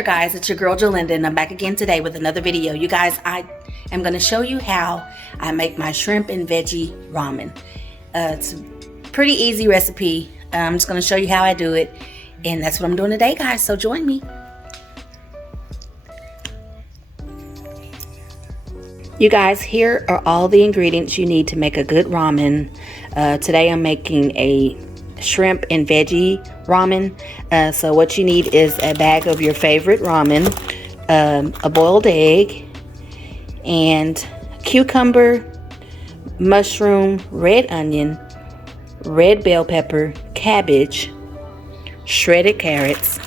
there guys, it's your girl Gerlinda and I'm back again today with another video. You guys, I am going to show you how I make my shrimp and veggie ramen. It's a pretty easy recipe. I'm just going to show you how I do it, and that's what I'm doing today guys, so join me. You guys, here are all the ingredients you need to make a good ramen. Today I'm making a shrimp and veggie ramen. So what you need is a bag of your favorite ramen, a boiled egg, and cucumber, mushroom, red onion, red bell pepper, cabbage, shredded carrots.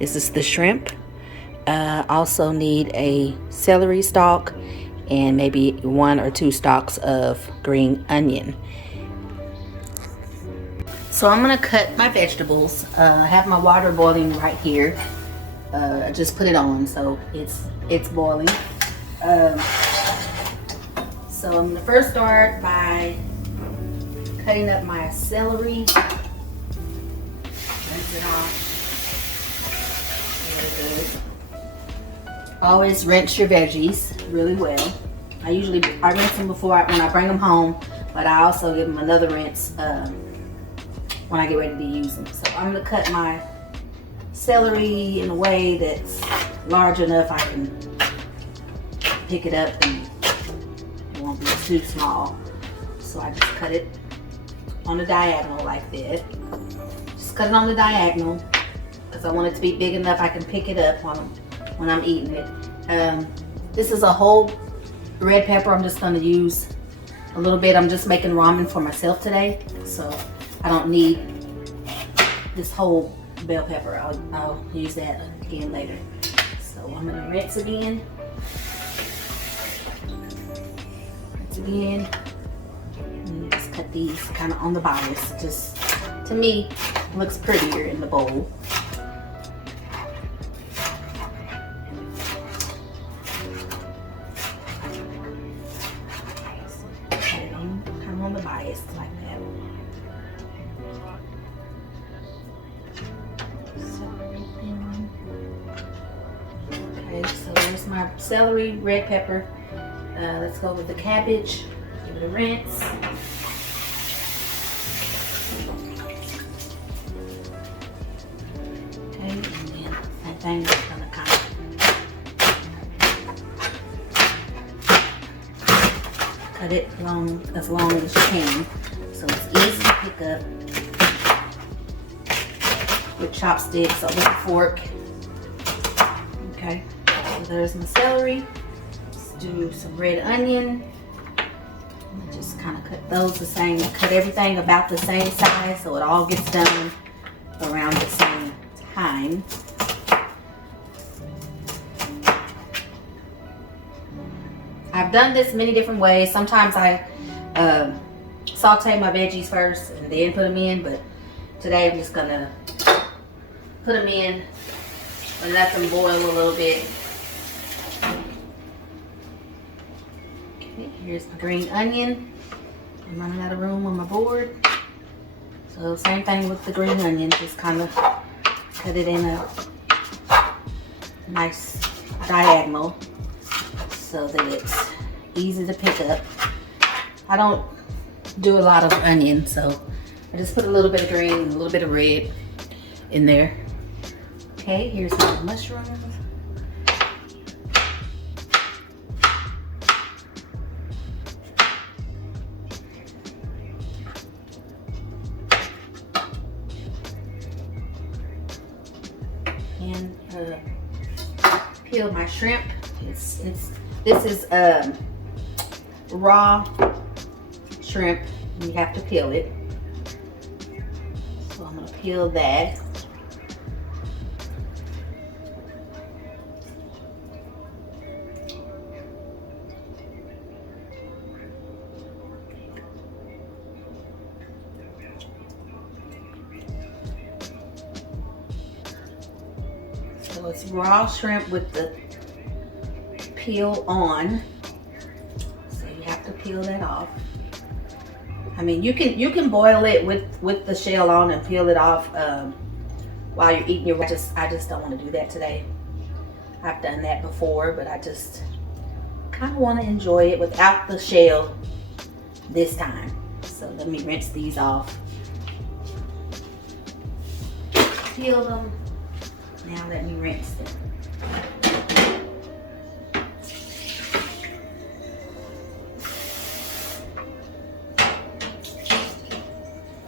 This is the shrimp. Also need a celery stalk and maybe 1 or 2 stalks of green onion. So I'm gonna cut my vegetables. I have my water boiling right here. I just put it on, so it's boiling. So I'm gonna first start by cutting up my celery. Rinse it off. Very good. Always rinse your veggies really well. I rinse them before when I bring them home, but I also give them another rinse when I get ready to use them. So I'm gonna cut my celery in a way that's large enough I can pick it up and it won't be too small. So I just cut it on the diagonal like that. Just cut it on the diagonal because I want it to be big enough I can pick it up when I'm eating it. This is a whole red pepper. I'm just gonna use a little bit. I'm just making ramen for myself today, so I don't need this whole bell pepper. I'll use that again later. So I'm gonna rinse again. And just cut these kind of on the bias. Just, to me, looks prettier in the bowl. Cut it on, kind of on the bias like that. Okay, so there's my celery, red pepper. Let's go with the cabbage. Give it a rinse. Okay, and then that thing is gonna kind of cut it as long as you can, so it's easy to pick up with chopsticks or with a fork. Okay, so there's my celery. Let's do some red onion. And just kind of cut those the same. Cut everything about the same size so it all gets done around the same time. I've done this many different ways. Sometimes I saute my veggies first and then put them in, but today I'm just gonna put them in and let them boil a little bit. Okay, here's my green onion. I'm running out of room on my board. So same thing with the green onion, just kind of cut it in a nice diagonal so that it's easy to pick up. I don't do a lot of onion, so I just put a little bit of green and a little bit of red in there. Okay, here's my mushrooms. And peel my shrimp. This is raw shrimp. You have to peel it. So I'm gonna peel that. So it's raw shrimp with the peel on. So you have to peel that off. I mean, you can boil it with the shell on and peel it off while you're eating your. I just don't want to do that today. I've done that before, but I just kind of want to enjoy it without the shell this time. So let me rinse these off. Peel them. Now let me rinse them.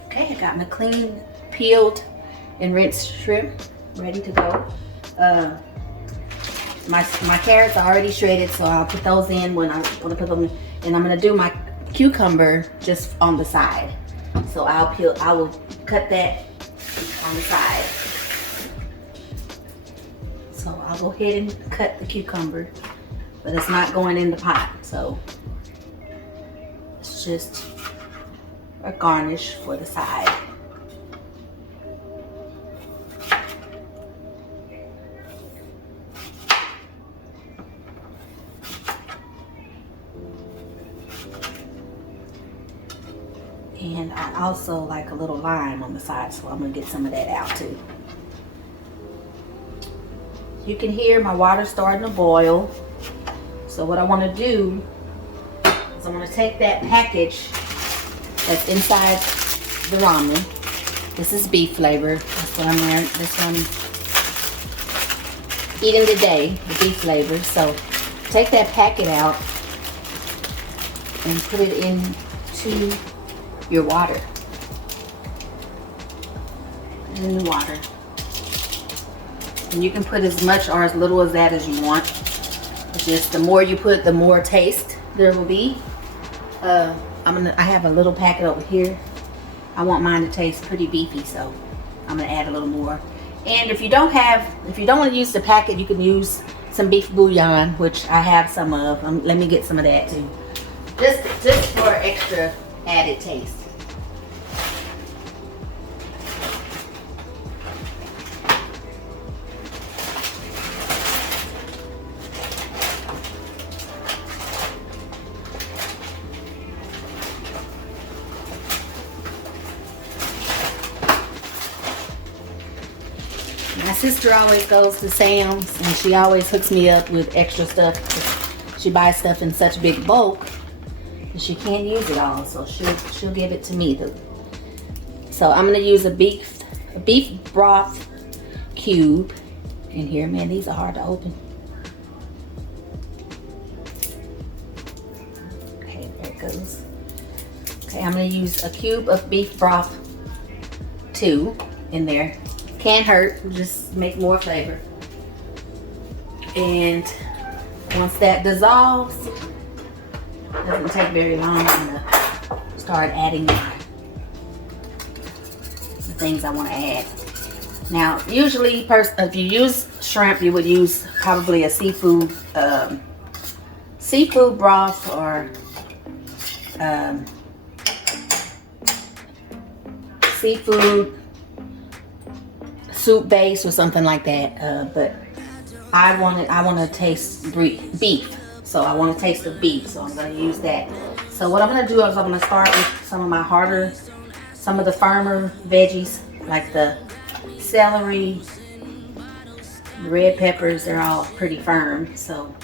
Okay, I got my clean, peeled, and rinsed shrimp ready to go. My carrots are already shredded, so I'll put those in when I put them. And I'm gonna do my cucumber just on the side. So I will cut that on the side. So I'll go ahead and cut the cucumber, but it's not going in the pot. So it's just a garnish for the side. And I also like a little lime on the side, so I'm gonna get some of that out too. You can hear my water starting to boil. So what I wanna do is I'm gonna take that package that's inside the ramen. This is beef flavor. That's what I'm wearing. This one eating today, the beef flavor. So take that packet out and put it into your water. Put it in the water. And you can put as much or as little as that as you want. It's just the more you put, the more taste there will be. I have a little packet over here. I want mine to taste pretty beefy, so I'm gonna add a little more. And if you don't want to use the packet, you can use some beef bouillon, which I have some of. Let me get some of that too, just for extra added taste. My sister always goes to Sam's and she always hooks me up with extra stuff. She buys stuff in such big bulk that she can't use it all, so she'll give it to me. So I'm gonna use a beef broth cube in here. Man, these are hard to open. Okay, there it goes. Okay, I'm gonna use a cube of beef broth too in there. Can't hurt, just make more flavor. And once that dissolves, doesn't take very long, I'm gonna start adding the things I want to add. Now, usually, if you use shrimp, you would use probably a seafood broth or seafood soup base or something like that, but I want to taste beef, so I want to taste the beef, so I'm going to use that. So what I'm going to do is I'm going to start with some of the firmer veggies, like the celery, the red peppers. They're all pretty firm, so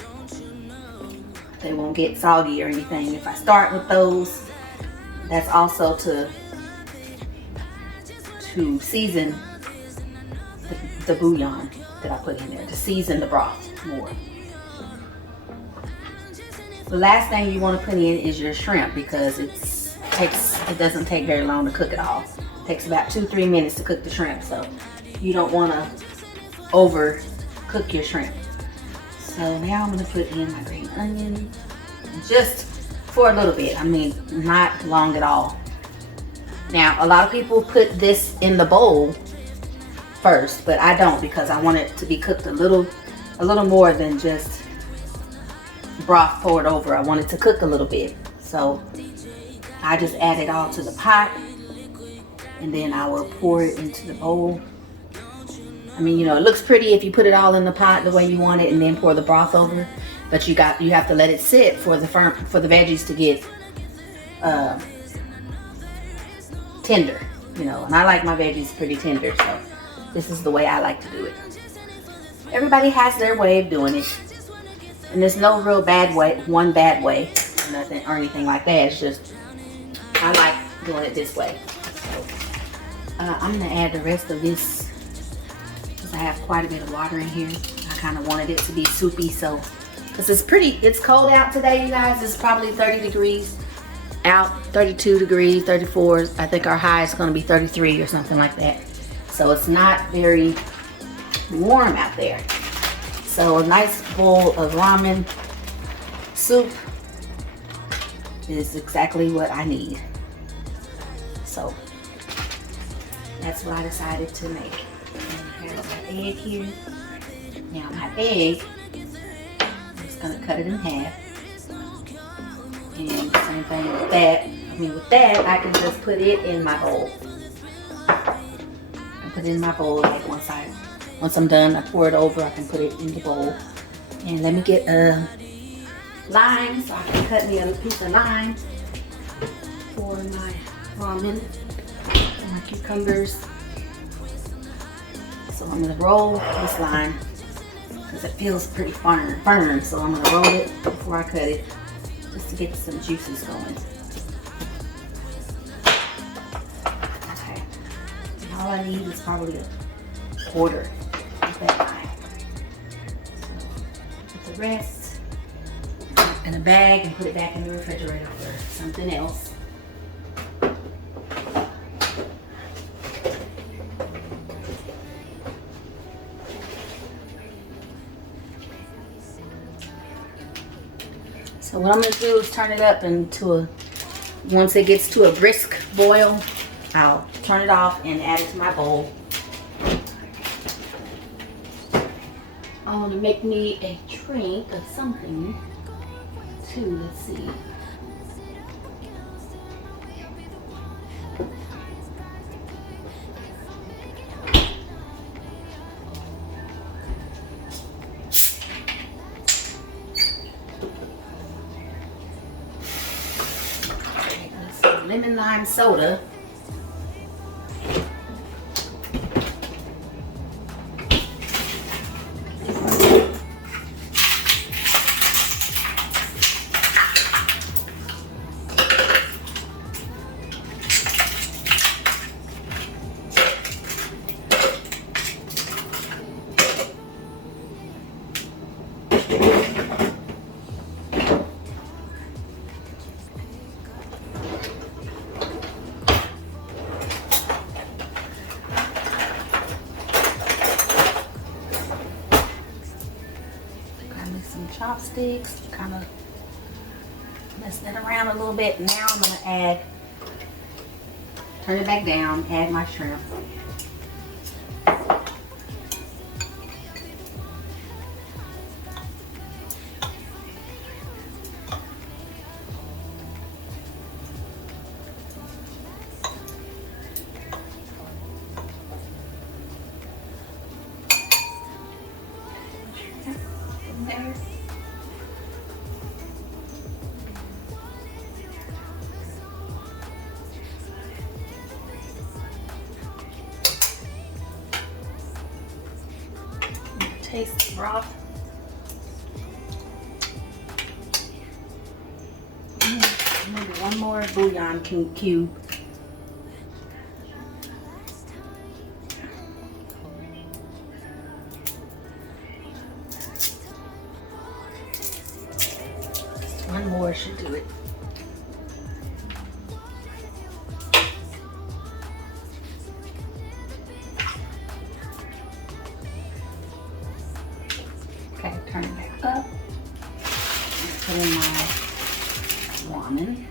they won't get soggy or anything. If I start with those, that's also to season the bouillon that I put in there, to season the broth more. The last thing you want to put in is your shrimp, because it doesn't take very long to cook it all. It takes about 2-3 minutes to cook the shrimp, so you don't want to over cook your shrimp. So now I'm going to put in my green onion, just for a little bit. I mean, not long at all. Now, a lot of people put this in the bowl first, but I don't, because I want it to be cooked a little more than just broth poured over. I want it to cook a little bit, so I just add it all to the pot, and then I will pour it into the bowl. I mean, you know, it looks pretty if you put it all in the pot the way you want it and then pour the broth over, but you have to let it sit for the veggies to get tender, you know, and I like my veggies pretty tender, so this is the way I like to do it. Everybody has their way of doing it. And there's no real bad way, one bad way, or nothing, or anything like that. It's just, I like doing it this way. So, I'm gonna add the rest of this, because I have quite a bit of water in here. I kind of wanted it to be soupy, so, because it's cold out today, you guys. It's probably 30 degrees out, 32 degrees, 34. I think our high is gonna be 33 or something like that. So it's not very warm out there. So a nice bowl of ramen soup is exactly what I need. So that's what I decided to make. And here's my egg here. Now my egg, I'm just gonna cut it in half. And same thing with that. I mean, with that, I can just put it in my bowl. I put it in my bowl, like once I'm done, I pour it over, I can put it in the bowl. And let me get a lime, so I can cut me a piece of lime for my ramen and my cucumbers. So I'm gonna roll this lime because it feels pretty firm. So I'm gonna roll it before I cut it, just to get some juices going. Okay, and all I need is probably a quarter of that lime. So put the rest in a bag and put it back in the refrigerator for something else. So what I'm going to do is turn it up into once it gets to a brisk boil, I'll turn it off and add it to my bowl. I want to make me a drink of something too. Let's see. Lemon lime soda. Chopsticks, kind of messing it around a little bit. Now I'm going to turn it back down, add my shrimp. There. Taste the broth. Maybe one more bouillon cube. One more should do it. Okay, turn it back up. Put in my ramen.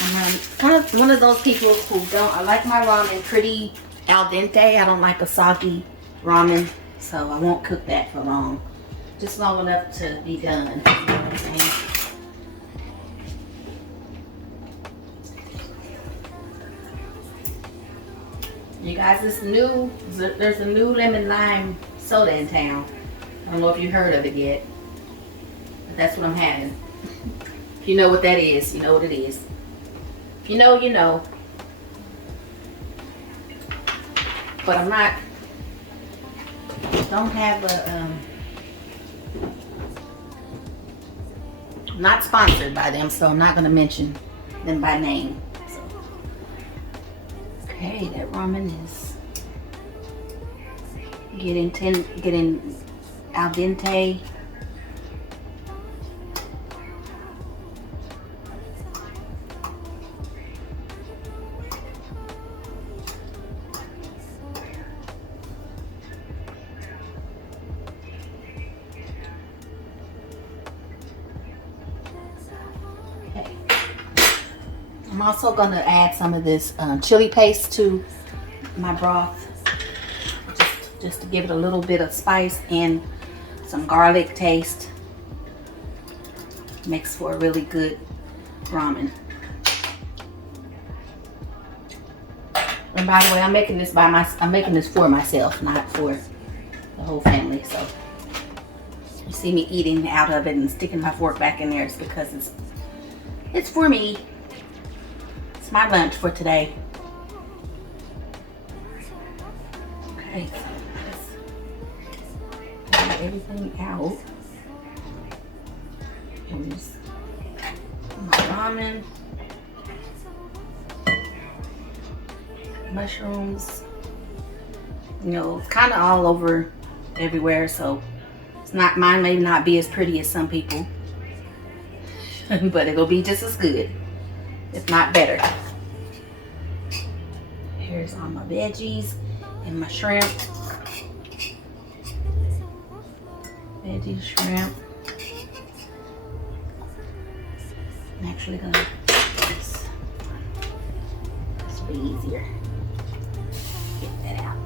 I'm kind of one of those people who I like my ramen pretty al dente. I don't like a soggy ramen, so I won't cook that for long. Just long enough to be done. You know what I'm saying? You guys, there's a new lemon lime soda in town. I don't know if you heard of it yet, but that's what I'm having. If you know what that is, you know what it is. If you know, you know. but I'm don't have a, not sponsored by them, so I'm not going to mention them by name. So, okay, that ramen is getting al dente. I'm also going to add some of this chili paste to my broth, just to give it a little bit of spice and some garlic taste. Makes for a really good ramen. And by the way, I'm making this for myself, not for the whole family. So you see me eating out of it and sticking my fork back in there, it's because it's for me. It's my lunch for today. Okay, so let's get everything out. And just my ramen, mushrooms. You know, it's kind of all over everywhere, so it's not, mine may not be as pretty as some people, but it'll be just as good, if not better. Here's all my veggies and my shrimp. Veggie, shrimp. I'm actually gonna this will be easier. Get that out.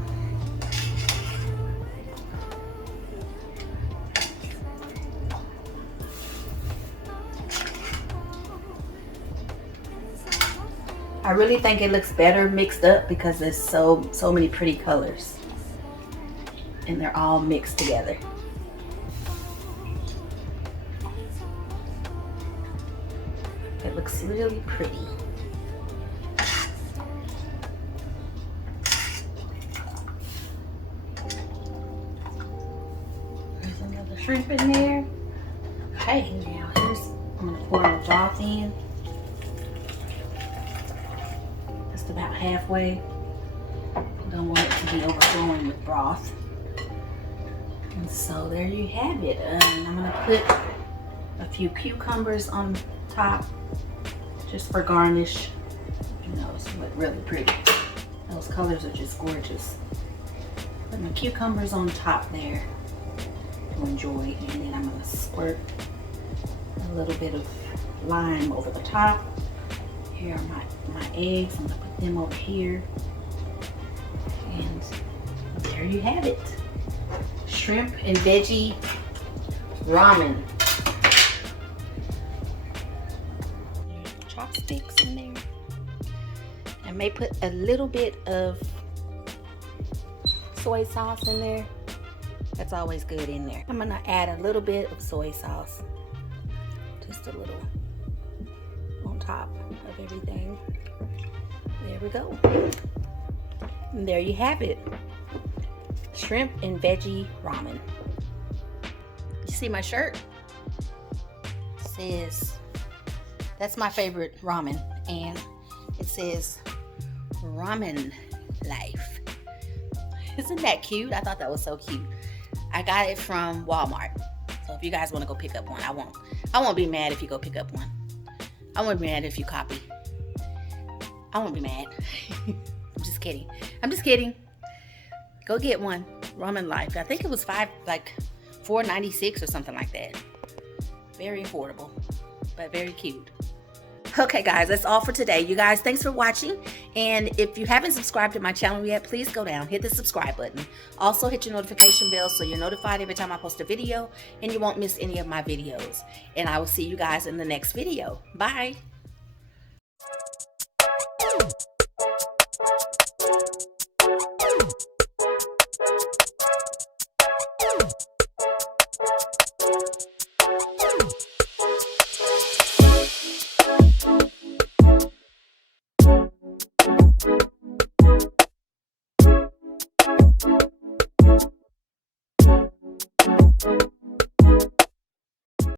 I really think it looks better mixed up because there's so many pretty colors and they're all mixed together. It looks really pretty. There's another shrimp in there. Okay, now I'm gonna pour the broth in. Just about halfway. Don't want it to be overflowing with broth. And so there you have it. I'm gonna put a few cucumbers on top, just for garnish. You know, it's really pretty. Those colors are just gorgeous. Put my cucumbers on top there to enjoy, and then I'm gonna squirt a little bit of lime over the top. Here are my eggs. I'm gonna put them over here, and there you have it. Shrimp and veggie ramen. Chopsticks in there. I may put a little bit of soy sauce in there. That's always good in there. I'm gonna add a little bit of soy sauce, just a little on top of everything. There we go. And there you have it. Shrimp and veggie ramen. You see my shirt? It says, that's my favorite ramen, and it says Ramen Life. Isn't that cute? I thought that was so cute. I got it from Walmart. So if you guys want to go pick up one, I won't be mad if you go pick up one. I won't be mad if you copy. I won't be mad. I'm just kidding. I'm just kidding. Go get one. Ramen Life. I think it was $4.96 or something like that. Very affordable, but very cute. Okay guys, that's all for today. You guys, thanks for watching. And if you haven't subscribed to my channel yet, please go down, hit the subscribe button. Also hit your notification bell so you're notified every time I post a video and you won't miss any of my videos. And I will see you guys in the next video. Bye.